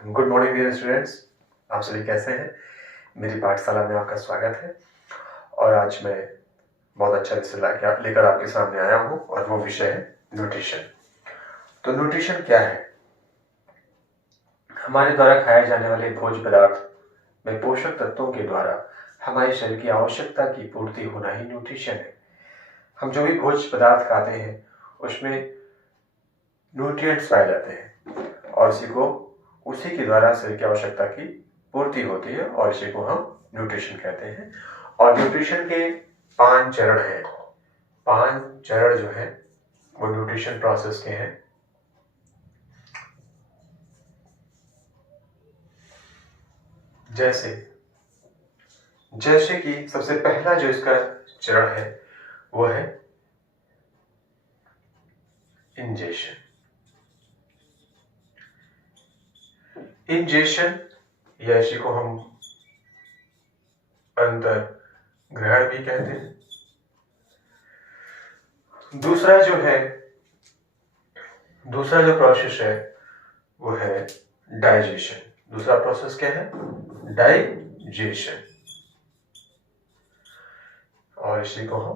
Good morning dear students. आप सभी कैसे हैं? मेरी पाठशाला में आपका स्वागत है। और आज मैं बहुत अच्छा विषय लेकर आपके सामने आया हूँ और वो विषय है न्यूट्रिशन। तो न्यूट्रिशन क्या है? हमारे द्वारा खाए जाने वाले भोज्य पदार्थ में पोषक तत्वों के द्वारा हमारे शरीर की आवश्यकता की पूर्ति होना ही न्यूट्रिशन है। हम जो भी भोज्य पदार्थ खाते हैं उसमें न्यूट्रिएंट्स पाए जाते हैं और उसी के द्वारा शरीर की आवश्यकता की पूर्ति होती है और इसी को हम न्यूट्रिशन कहते हैं। और न्यूट्रिशन के 5 चरण हैं। 5 चरण जो है वो न्यूट्रिशन प्रोसेस के हैं। जैसे कि सबसे पहला जो इसका चरण है वो है इंजेशन। इंजेशन या इसी को हम अंतर ग्रहण भी कहते हैं। दूसरा जो प्रोसेस है वो है डाइजेशन। दूसरा प्रोसेस क्या है? डाइजेशन, और इसी को हम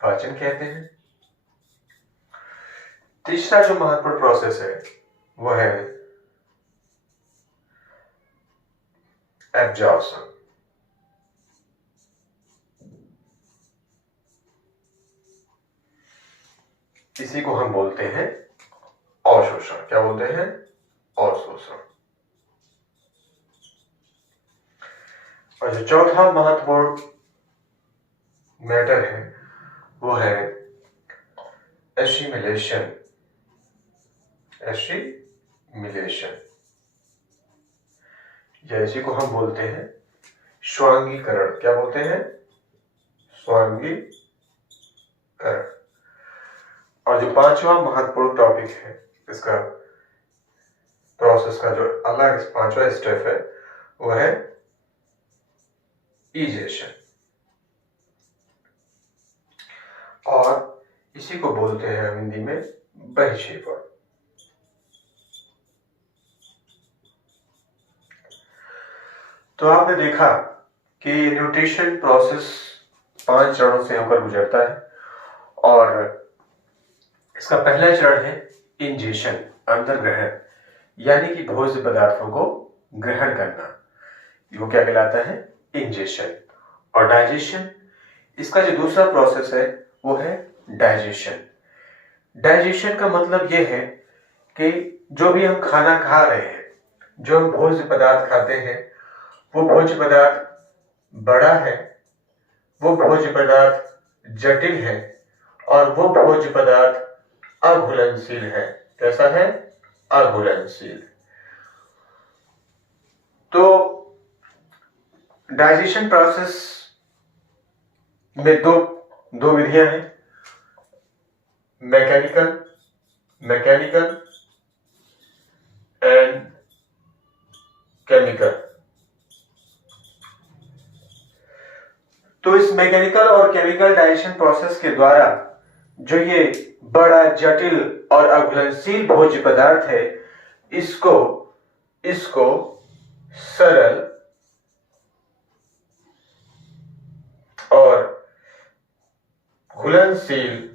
पाचन कहते हैं। तीसरा जो महत्वपूर्ण प्रोसेस है वो है एब्जॉर्प्शन। इसी को हम बोलते हैं अवशोषण। क्या बोलते हैं? अवशोषण। और जो चौथा महत्वपूर्ण मैटर है वो है एसिमिलेशन। या इसी को हम बोलते हैं स्वांगीकरण। क्या बोलते हैं? स्वांगीकरण। और जो 5वां महत्वपूर्ण टॉपिक है इसका प्रोसेस का जो अलग 5वां स्टेप है वो है इजेशन, और इसी को बोलते हैं हिंदी में बहिक्षेपण। तो आपने देखा कि न्यूट्रिशन प्रोसेस 5 चरणों से होकर गुजरता है और इसका पहला चरण है इंजेशन, अंतर्ग्रहण, यानी कि भोज्य पदार्थों को ग्रहण करना। वो क्या कहलाता है? इंजेशन। और डाइजेशन, इसका जो दूसरा प्रोसेस है वो है डाइजेशन। डाइजेशन का मतलब ये है कि जो भी हम खाना खा रहे हैं, जो हम भोज्य पदार्थ खाते हैं, वो भोज्य पदार्थ बड़ा है, वो भोज्य पदार्थ जटिल है और वो भोज्य पदार्थ अघुलनशील है। कैसा है? अघुलनशील। तो डाइजेशन प्रोसेस में दो विधियां हैं, मैकेनिकल एंड केमिकल। तो इस मैकेनिकल और केमिकल डाइजेशन प्रोसेस के द्वारा जो ये बड़ा, जटिल और अघुलनशील भोज्य पदार्थ है इसको सरल और घुलनशील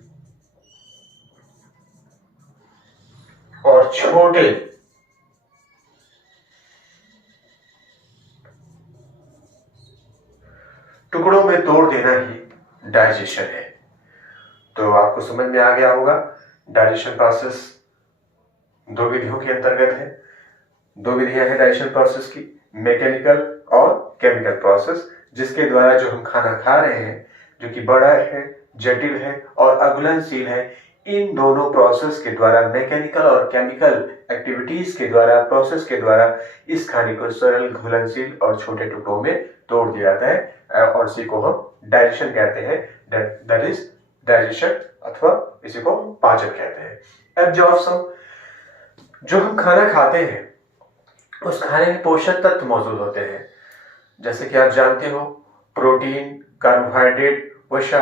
और छोटे टुकड़ों में तोड़ देना ही डाइजेशन है। तो आपको समझ में आ गया होगा डाइजेशन प्रोसेस 2 विधियों के अंतर्गत है। 2 विधियां हैं डाइजेशन प्रोसेस की, मैकेनिकल और केमिकल प्रोसेस, जिसके द्वारा जो हम खाना खा रहे हैं जो कि बड़ा है, जटिल है और अघुलनशील है, इन दोनों प्रोसेस के द्वारा, मैकेनिकल और केमिकल एक्टिविटीज के द्वारा, प्रोसेस के द्वारा इस खाने को सरल, घुलनशील और छोटे टुकड़ों में तोड़ दिया जाता है और इसी को हम डाइजेशन कहते हैं। दैट इज डाइजेशन, अथवा इसी को पाचन कहते हैं। एब्जॉर्प्शन, जो हम खाना खाते हैं उस खाने में पोषक तत्व मौजूद होते हैं, जैसे कि आप जानते हो प्रोटीन, कार्बोहाइड्रेट, वसा,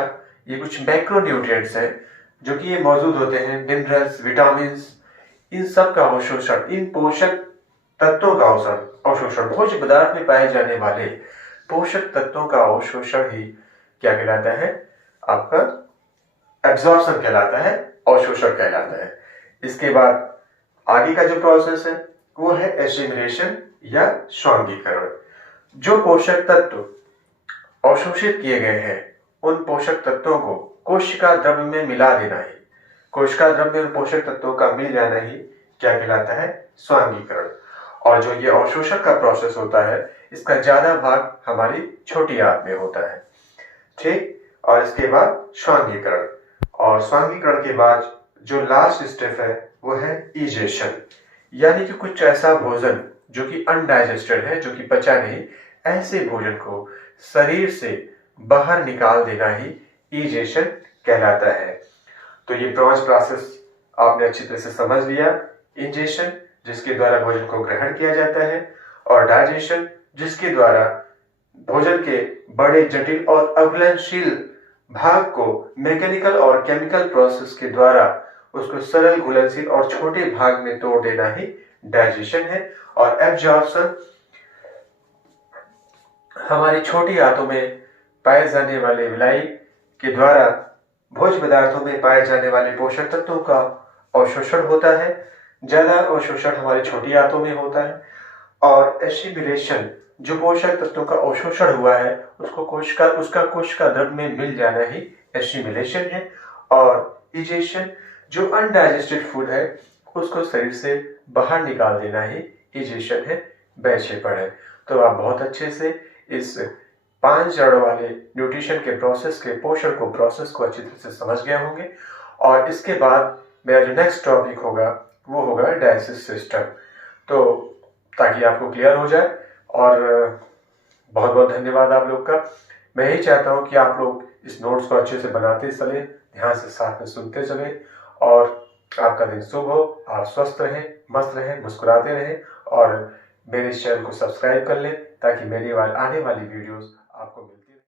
ये कुछ मैक्रोन्यूट्रिएंट्स हैं जो कि ये मौजूद होते हैं। मिनरल्स, विटामिन्स, इन सब का अवशोषण, इन पोषक तत्वों का अवशोषण, भोज्य पदार्थ में पाए जाने वाले पोषक तत्वों का अवशोषण ही क्या कहलाता है? आपका एब्जॉर्प्शन कहलाता है, अवशोषण कहलाता है। इसके बाद आगे का जो प्रोसेस है वो है एसिमिलेशन या स्वांगीकरण। जो पोषक तत्व अवशोषित किए गए हैं उन पोषक तत्वों को कोशिका द्रव्य में मिला देना ही, कोशिका द्रव्य में पोषक तत्वों का मिल जाना ही क्या कहलाता है? स्वांगीकरण। और जो ये अवशोषण का प्रोसेस होता है इसका ज्यादा भाग हमारी छोटी आंत में होता है, ठीक। और इसके बाद स्वांगीकरण, और स्वांगीकरण के बाद जो लास्ट स्टेप है वो है इजेशन, यानी कि कुछ ऐसा भोजन जो कि अनडाइजेस्टेड है, जो कि पचा नहीं, ऐसे भोजन को शरीर से बाहर निकाल देना ही इजेशन कहलाता है। तो ये पांच प्रोसेस आपने अच्छी तरह से समझ लिया। इंजेशन जिसके द्वारा भोजन को ग्रहण किया जाता है, और डाइजेशन जिसके द्वारा भोजन के बड़े जटिल और अघुलनशील भाग को मैकेनिकल और केमिकल प्रोसेस के द्वारा उसको सरल, घुलनशील और छोटे भाग में तोड़ देना ही डाइजेशन है। और एब्जॉर्प्शन हमारी छोटी आंतों में पाए जाने वाले विलाई के द्वारा भोज्य पदार्थों में पाए जाने वाले पोषक तत्वों का अवशोषण होता है। ज्यादा अवशोषण हमारी छोटी आंतों में होता है। और एसिमिलेशन, जो पोषक तत्वों का अवशोषण हुआ है उसको कोशिका द्रव्य में मिल जाना ही एसिमिलेशन है। और इजेशन, जो अनडाइजेस्टेड फूड है उसको शरीर से बाहर निकाल देना ही इजेशन है, बैशेपण है। तो आप बहुत अच्छे से इस 5 चरणों वाले न्यूट्रिशन के प्रोसेस के प्रोसेस को अच्छी तरह से समझ गए होंगे। और इसके बाद मेरा जो नेक्स्ट टॉपिक होगा वो होगा डाइजेस्टिव सिस्टम, तो ताकि आपको क्लियर हो जाए। और बहुत बहुत धन्यवाद आप लोग का। मैं यही चाहता हूँ कि आप लोग इस नोट्स को अच्छे से बनाते चलें, ध्यान से साथ में सुनते चलें, और आपका दिन शुभ हो, आप स्वस्थ रहें, मस्त रहें, मुस्कुराते रहें, और मेरे चैनल को सब्सक्राइब कर लें ताकि मेरी आने वाली वीडियोस आपको मिलती